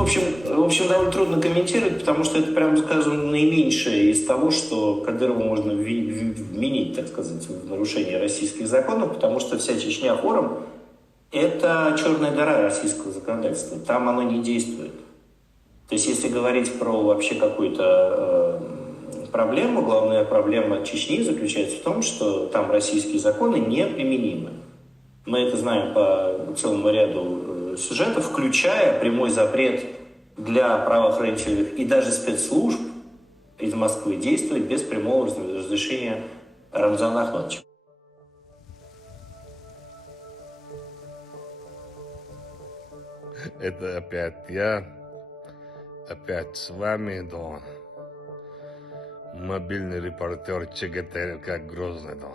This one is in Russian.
В общем, довольно трудно комментировать, потому что это, прямо скажем, наименьшее из того, что Кадырову можно вменить, так сказать, в нарушение российских законов, потому что вся Чечня хором — это черная дыра российского законодательства. Там оно не действует. То есть, если говорить про вообще какую-то проблему, главная проблема Чечни заключается в том, что там российские законы неприменимы. Мы это знаем по целому ряду сюжетов, включая прямой запрет для правоохранительных и даже спецслужб из Москвы действовать без прямого разрешения Рамзана Ахматовича. Это опять я, опять с вами, да. Мобильный репортер ЧГТРК Грозный, да.